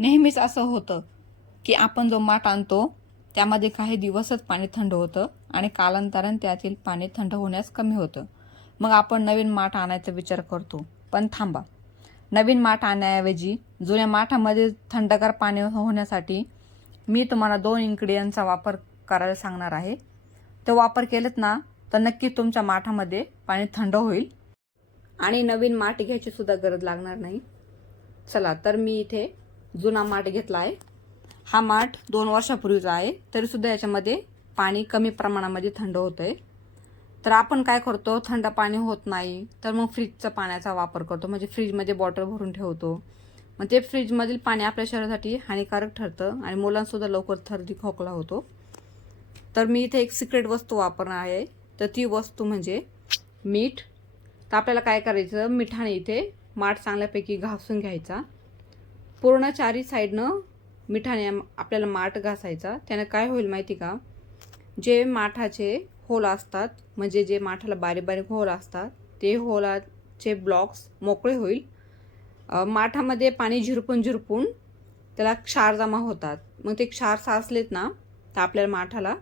नेहमीच असं होतं की आपण जो माठ आणतो त्यामध्ये काही दिवसच पाणी थंड होतं आणि कालांतराने त्यातील पाणी थंड होण्यास कमी होतं. मग आपण नवीन माठ आणायचा विचार करतो. पण थांबा, नवीन माठ आणण्याऐवजी जुन्या माठामध्ये थंडगार पाणी होण्यासाठी मी तुम्हाला 2 इन्ग्रेडियंटचा वापर करायला सांगणार आहे. तो वापर केलेत ना तर नक्कीच तुमच्या माठामध्ये पाणी थंड होईल आणि नवीन माठ घ्यायची सुद्धा गरज लागणार नाही. चला तर मी इथे जुना माठ घेतला आहे. हा माठ 2 वर्षापूर्वीचा आहे, तरी सुद्धा याच्यामध्ये पाणी कमी प्रमाणामध्ये थंड होतंय. तर आपण काय करतो, थंड पाणी होत नाही तर मग फ्रीजचा पाण्याचा वापर करतो, म्हणजे फ्रीजमध्ये बॉटल भरून ठेवतो. मग ते फ्रीजमधील पाणी आपल्या शरीरासाठी हानिकारक ठरतं आणि मुलांसुद्धा लवकर सर्दी खोकला होतो. तर मी इथे एक सिक्रेट वस्तू वापरणार आहे. तर ती वस्तू म्हणजे मीठ. तर आपल्याला काय करायचं, मिठाने इथे माठ चांगल्यापैकी घासून घ्यायचा. पूर्ण चारी साईडनं मिठाने आपल्याला माठ घासायचा. त्यानं काय होईल माहिती का, जे माठाचे होल असतात, म्हणजे जे माठाला बारीक बारीक होल असतात, ते होलाचे ब्लॉक्स मोकळे होईल. माठामध्ये पाणी झिरपून झिरपून त्याला क्षार जमा होतात. मग ते क्षार साचलेत ना तर आपल्याला माठाला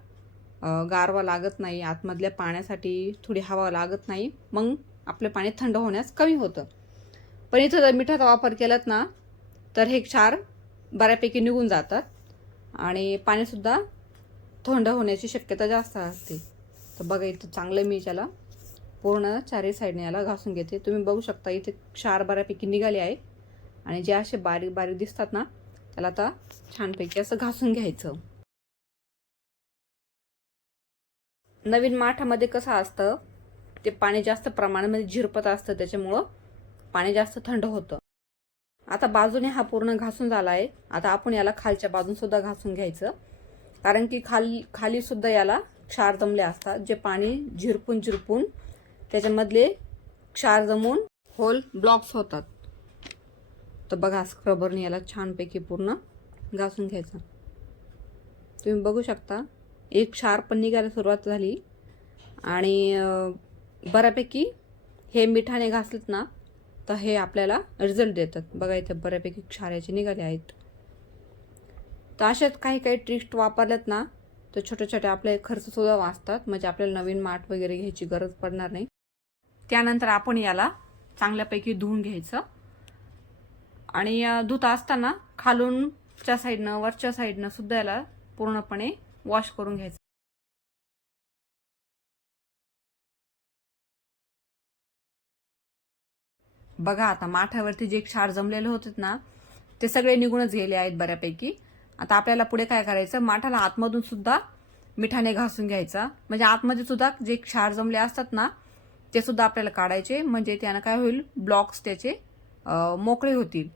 गारवा लागत नाही, आतमधल्या पाण्यासाठी थोडी हवा लागत नाही, मग आपलं पाणी थंड होण्यास कमी होतं. पण इथं जर मिठाचा वापर केलात ना तर हे क्षार बऱ्यापैकी निघून जातात आणि पाणीसुद्धा थंड होण्याची शक्यता जास्त असते. तर बघा इथं चांगलं मी याला पूर्ण चारही साईडने याला घासून घेते. तुम्ही बघू शकता इथे क्षार बऱ्यापैकी निघाले आहे आणि जे असे बारीक बारीक दिसतात ना त्याला आता छानपैकी असं घासून घ्यायचं. नवीन माठामध्ये कसं असतं, ते पाणी जास्त प्रमाणामध्ये झिरपत असतं, त्याच्यामुळं पाणी जास्त थंड होतं. आता बाजूने हा पूर्ण घासून झाला आहे. आता आपण याला खालच्या बाजून सुद्धा घासून घ्यायचं, कारण की खाली सुद्धा याला क्षार जमले असतात, जे पाणी झिरपून झिरपून त्याच्यामधले क्षार जमून होल ब्लॉक्स होतात. तर बघा स्क्रबरने याला छानपैकी पूर्ण घासून घ्यायचं. तुम्ही बघू शकता एक क्षार पण निघायला सुरुवात झाली आणि बऱ्यापैकी हे मिठाने घासलेत ना तर हे आपल्याला रिझल्ट देतात. बघा इथे बऱ्यापैकी क्षाराचे निघाले आहेत. तर अशाच काही काही ट्रिक्स वापरल्यात ना तर छोटे छोटे आपले खर्चसुद्धा वाचतात, म्हणजे आपल्याला नवीन माठ वगैरे घ्यायची गरज पडणार नाही. त्यानंतर आपण याला चांगल्यापैकी धुवून घ्यायचं आणि धुत असताना खालूनच्या साईडनं वरच्या साईडनं सुद्धा याला पूर्णपणे वॉश करून घ्यायचं. बघा आता माठावरती जे क्षार जमलेले होते ना ते सगळे निघूनच गेले आहेत बऱ्यापैकी. आता आपल्याला पुढे काय करायचं, माठाला आतमधून सुद्धा मिठाने घासून घ्यायचा, म्हणजे आतमध्ये सुद्धा जे क्षार जमले असतात ना ते सुद्धा आपल्याला काढायचे, म्हणजे त्यानं काय होईल, ब्लॉक्स त्याचे मोकळे होतील.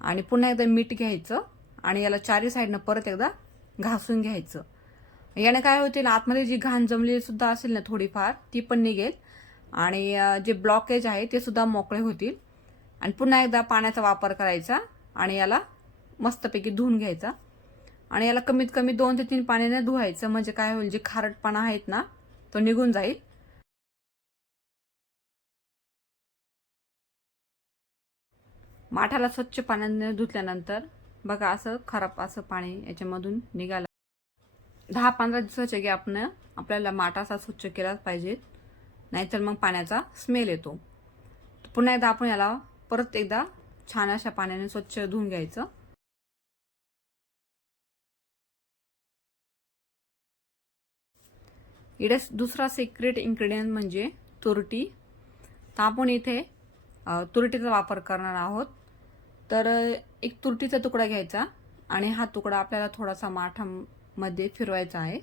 आणि पुन्हा एकदा मीठ घ्यायचं आणि याला चारी साईडनं परत एकदा घासून घ्यायचं. याने काय होतील, आतमध्ये जी घाण जमलेली सुद्धा असेल ना थोडीफार ती पण निघेल आणि जे ब्लॉकेज आहे ते सुद्धा मोकळे होतील. आणि पुन्हा एकदा पाण्याचा वापर करायचा आणि याला मस्तपैकी धुवून घ्यायचा आणि याला कमीत कमी 2 ते 3 पाण्याने धुवायचं, म्हणजे काय होईल, जे खारटपणा आहेत ना तो निघून जाईल. माठाला स्वच्छ पाण्याने धुतल्यानंतर बघा असं खराब असं पाणी याच्यामधून निघालं. 10-15 दिवसाच्या गॅपनं आपल्याला माठ असा स्वच्छ केलाच पाहिजे, नाहीतर मग पाण्याचा स्मेल येतो. पुन्हा एकदा आपण याला परत एकदा छान अशा पाण्याने स्वच्छ धुवून घ्यायचं. इकडे दुसरा सिक्रेट इन्ग्रेडियंट म्हणजे तुरटी. तर आपण इथे तुरटीचा वापर करणार आहोत. तर एक तुरटीचा तुकडा घ्यायचा आणि हा तुकडा आपल्याला थोडासा माठामध्ये फिरवायचा आहे.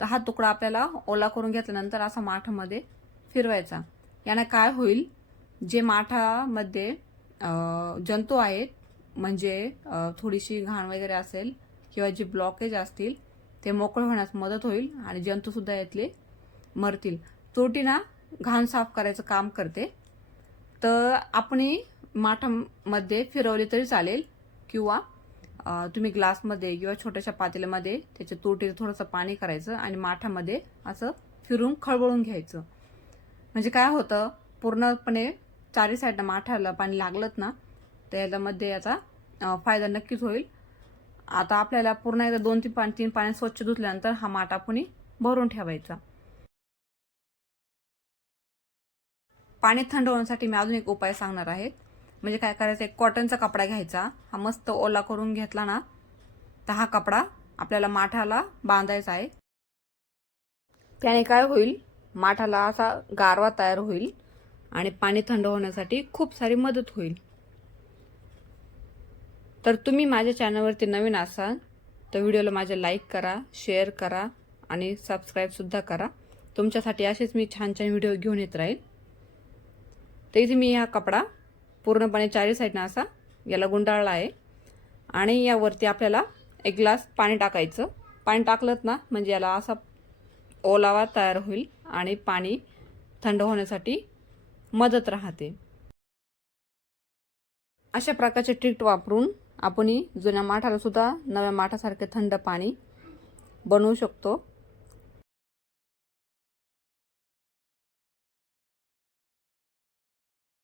तर हा तुकडा आपल्याला ओला करून घेतल्यानंतर असा माठामध्ये फिरवायचा. याने काय होईल, जे माठामध्ये जंतू आहेत, म्हणजे थोडीशी घाण वगैरे असेल किंवा जे ब्लॉकेज असतील ते मोकळे होण्यास मदत होईल आणि जंतूसुद्धा यातले मरतील. तुरटी ना घाण साफ करायचं काम करते. तर आपण माठामध्ये फिरवली तरी चालेल किंवा तुम्ही ग्लासमध्ये किंवा छोट्याशा पातेल्यामध्ये त्याच्या तुरटीचं थोडंसं पाणी करायचं आणि माठामध्ये असं फिरून खळबळून घ्यायचं. म्हणजे काय होतं, पूर्णपणे चारी साईडनं माठाला पाणी लागलं ना तर याच्यामध्ये याचा फायदा नक्कीच होईल. आता आपल्याला पूर्ण एकदा 2 ते 3 पाणी स्वच्छ धुतल्यानंतर हा माठ आपण भरून ठेवायचा. पाणी थंड होण्यासाठी मी अजून एक उपाय सांगणार आहे. म्हणजे काय करायचं, एक कॉटनचा कपडा घ्यायचा, हा मस्त ओला करून घेतला ना, तर हा कपडा आपल्याला माठाला बांधायचा आहे. त्याने काय होईल, माठाला असा गारवा तयार होईल आणि पाणी थंड होण्यासाठी खूप सारी मदत होईल. तर तुम्ही माझ्या चॅनलवरती नवीन असाल तर व्हिडिओला माझ्या लाईक करा, शेअर करा आणि सबस्क्राईबसुद्धा करा. तुमच्यासाठी असेच मी छान छान व्हिडिओ घेऊन येत राहील. तर इथे मी हा कपडा पूर्णपणे चारी साईडनं असा याला गुंडाळला आहे आणि यावरती आपल्याला एक ग्लास पाणी टाकायचं. पाणी टाकलं ना म्हणजे याला असा ओलावा तयार होईल आणि पाणी थंड होण्यासाठी मदत राहते. अशा प्रकारचे ट्रिक वापरून आपण जुन्या माठाला सुद्धा नव्या माठासारखे थंड पाणी बनवू शकतो.